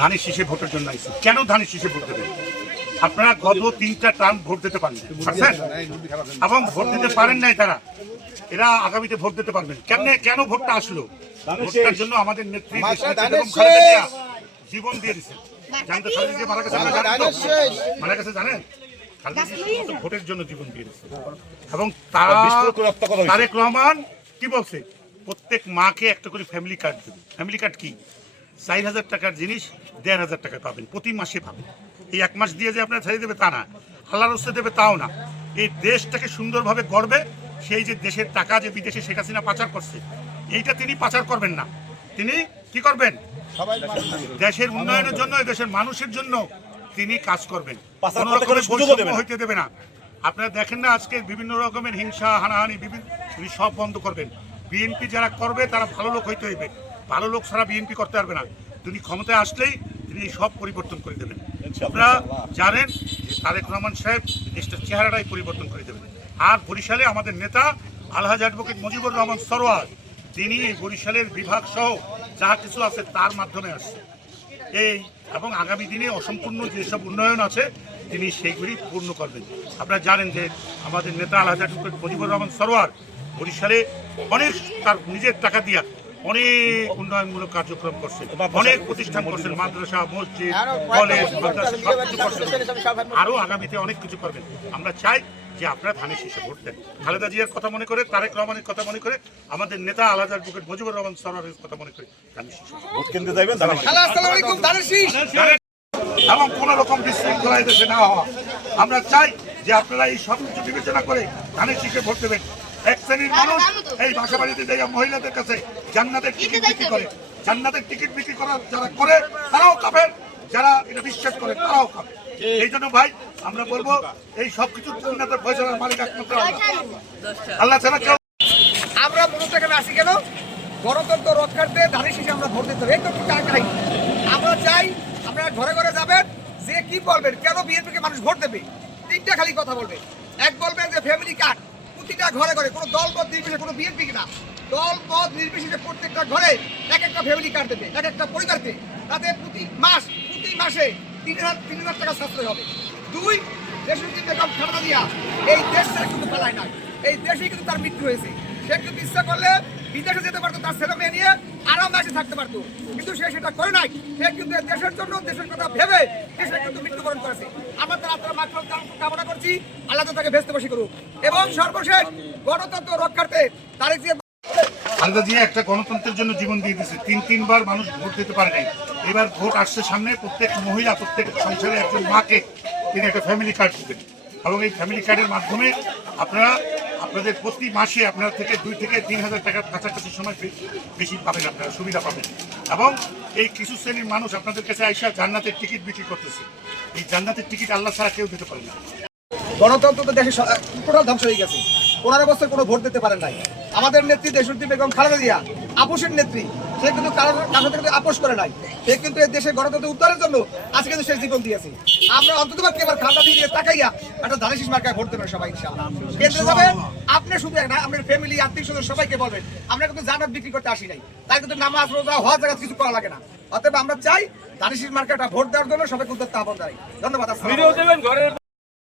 ধানের শীষে ভোটের জন্য আইছি। কেন ধানের শীষে ভোট দেবেন? আপনারা গত 3টা টার্ম ভোট দিতে পারেন এবং ভোট দিতে পারেন নাই তারা, এরা আগামীতে ভোট দিতে পারবেন। কেন ভোটটা আসলো? ভোটটার জন্য আমাদের নেত্রী জীবন দিয়ে দিচ্ছে। জানতে খালেদা জিয়া মারা গেছে জানেন? ভোটের জন্য জীবন দিয়ে দিচ্ছে। এবং তারেক রহমান কি বলছে? প্রত্যেক মাকে একটা করে ফ্যামিলি কার্ড দেবে। ফ্যামিলি কার্ড কি? 4,000 টাকার জিনিস 1,500 টাকা পাবেন, প্রতি মাসে পাবেন। এই 1 মাস দিয়ে যে আপনার ছেড়ে দেবে তা না, আল্লাহর রাস্তায় দেবে তাও না। এই দেশটাকে সুন্দরভাবে গড়বে। সেই যে দেশের টাকা যে বিদেশে শেখ হাসিনা পাচার করছে, এইটা তিনি পাচার করবেন না। তিনি কি করবেন? দেশের উন্নয়নের জন্য, দেশের মানুষের জন্য তিনি কাজ করবেন, কোনো রকমের বৈষম্য হইতে দেবে না। আপনারা দেখেন না আজকে বিভিন্ন রকমের হিংসা হানাহানি তিনি সব বন্ধ করবেন। বিএনপি যারা করবে তারা ভালো লোক হইতে হইবে, ভালো লোক ছাড়া বিএনপি করতে পারবে না। তিনি ক্ষমতায় আসলেই তিনি সব পরিবর্তন করে দেবেন। আপনারা জানেন যে তারেক রহমান সাহেব দেশটার চেহারাটাই পরিবর্তন করে দেবেন। আর বরিশালে আমাদের নেতা আলহাজ অ্যাডভোকেট মুজিবুর রহমান সরোয়ার, তিনি এই বরিশালের বিভাগ সহ যা কিছু আছে তার মাধ্যমে আসছে এবং আগামী দিনে অসম্পূর্ণ যেসব উন্নয়ন আছে তিনি সেইগুলি পূর্ণ করবেন। আপনারা জানেন যে আমাদের নেতা আলহাজ অ্যাডভোকেট মুজিবুর রহমান সরোয়ার বরিশালে অনেক তার নিজের টাকা দিয়া অনেক উন্নয়নমূলক কার্যক্রম করছে, অনেক প্রতিষ্ঠান করছেন, মাদ্রাসা, মসজিদ, কলেজ, মাদ্রাসা সব কিছু করছেন। আরও আগামীতে অনেক কিছু করবেন। আমরা চাই যে আপনারা ধানের শীষে ভোট দেন। খালেদা জিয়ার কথা মনে করে, তারেক রহমানের কথা মনে করে, আমাদের নেতা আলহাজ অ্যাডভোকেট মুজিবুর রহমান সরোয়ারের কথা মনে করে ধানের শীষে ভোট কেন্দ্রে যাবেন। এবং কোন রকম বিশৃঙ্খলা দেশে না হওয়া। আমরা চাই যে আপনারা এই সব কিছু বিবেচনা করে ধানের শীষে ভোট দেবেন। এক শ্রেণীর মানুষ এই বাসা বাড়িতে যাইয়া মহিলাদের কাছে জান্নাতের টিকিট বিক্রি করে, জান্নাতের টিকিট বিক্রি করা যারা করে তারাও খাবেন, যারা এটা বিশ্বাস করে তারাও খাবে। এই জন্য ভাই আমরা বলবো এই সবকিছু জান্নাতের ফয়সালার মালিক একমাত্র আল্লাহ ছাড়া কেউ। আমরা মূলত এখানে আসি কেন? গণতন্ত্র রক্ষার্থে ধানের শীষে আমরা ভোট দিতে হবে। এই তো চাই আমরা চাই আপনারা ঘরে ঘরে যাবেন, যে কি বলবেন কেন বিএনপিকে মানুষ ভোট দেবে, 3টা খালি কথা বলবেন। এক বলবেন যে ফ্যামিলি কার্ড প্রতিটা ঘরে ঘরে, কোনো দল পদ নির্বিশেষে, কোনো বিএনপি কিনা দল পদ নির্বিশেষে প্রত্যেকটা ঘরে এক একটা ফ্যামিলি কার্ড দেবে, এক একটা পরিবারকে। তাতে প্রতি মাসে 3,000 টাকা সাশ্রয় হবে। 2, দেশনেত্রী বেগম খালেদা জিয়া এই দেশ ছেড়ে কিন্তু পালায় নাই, এই দেশেই কিন্তু তার মৃত্যু হয়েছে। সে কিন্তু ইচ্ছা করলে বিদেশে যেতে পারতো, তার ছেলে মেয়ে নিয়ে আরামে থাকতে পারতো, কিন্তু সে সেটা করে নাই। সে কিন্তু দেশের জন্য, দেশের কথা ভেবে দেশে কিন্তু মৃত্যুবরণ করেছে। আমরা তার আত্মার মাগফিরাত কামনা করছি, আল্লাহ তাকে বেহেশতবাসী করুক। এবং সর্বশেষ গণতন্ত্র রক্ষার্থে তারেক জিয়া, খালেদা জিয়া একটা গণতন্ত্রের জন্য জীবন দিয়ে দিয়েছে। 3বার মানুষ ভোট দিতে পারে নাই। এবার ভোট আসছে সামনে, প্রত্যেক মহিলা, প্রত্যেক সংসারে একজন মাকে তিনি একটা ফ্যামিলি কার্ড দিবেন এবং এই ফ্যামিলি কার্ডের মাধ্যমে আপনারা আপনাদের প্রতি মাসে আপনার থেকে 2 থেকে 3,000 টাকার কাছাকাছি সময় বেশি পাবেন, আপনারা সুবিধা পাবেন। এবং এই কিছু শ্রেণীর মানুষ আপনাদের কাছে আইসা জান্নাতের টিকিট বিক্রি করতেছে। এই জান্নাতের টিকিট আল্লাহ ছাড়া কেউ দিতে পারে না। গণতন্ত্র তো দেশে টোটাল ধ্বংস হয়ে গেছে। 15 বছর কোনো ভোট দিতে পারেন নাই। আমাদের নেত্রী দেশনেত্রী বেগম খালেদা জিয়া আপোষের নেত্রী, সে কিন্তু কারোর সাথে আপোষ করে নাই। সে কিন্তু এই দেশের গণতন্ত্র উদ্ধারের জন্য আজকে কিন্তু সে জীবন দিয়েছে। আমরা অন্ততপক্ষে এবার খালেদা জিয়াকে তাকাইয়া একটা ধানের শীষ মার্কায় ভোট দেবেন সবাই ইনশাআল্লাহ। কেন্দ্রে যাবেন, আপনি শুধু না, আপনার ফ্যামিলি, আত্মীয়স্বজন সবাইকে বলবেন আমরা কিন্তু জান্নাত বিক্রি করতে আসি নাই। তাই কিন্তু নামাজ, রোজা, হজ জাকাত কিছু করা লাগে না। অতএব আমরা চাই ধানের শীষ মার্কাটা ভোট দেওয়ার জন্য সবাইকে উদ্যোক্তা আহ্বান জানাই। ধন্যবাদ।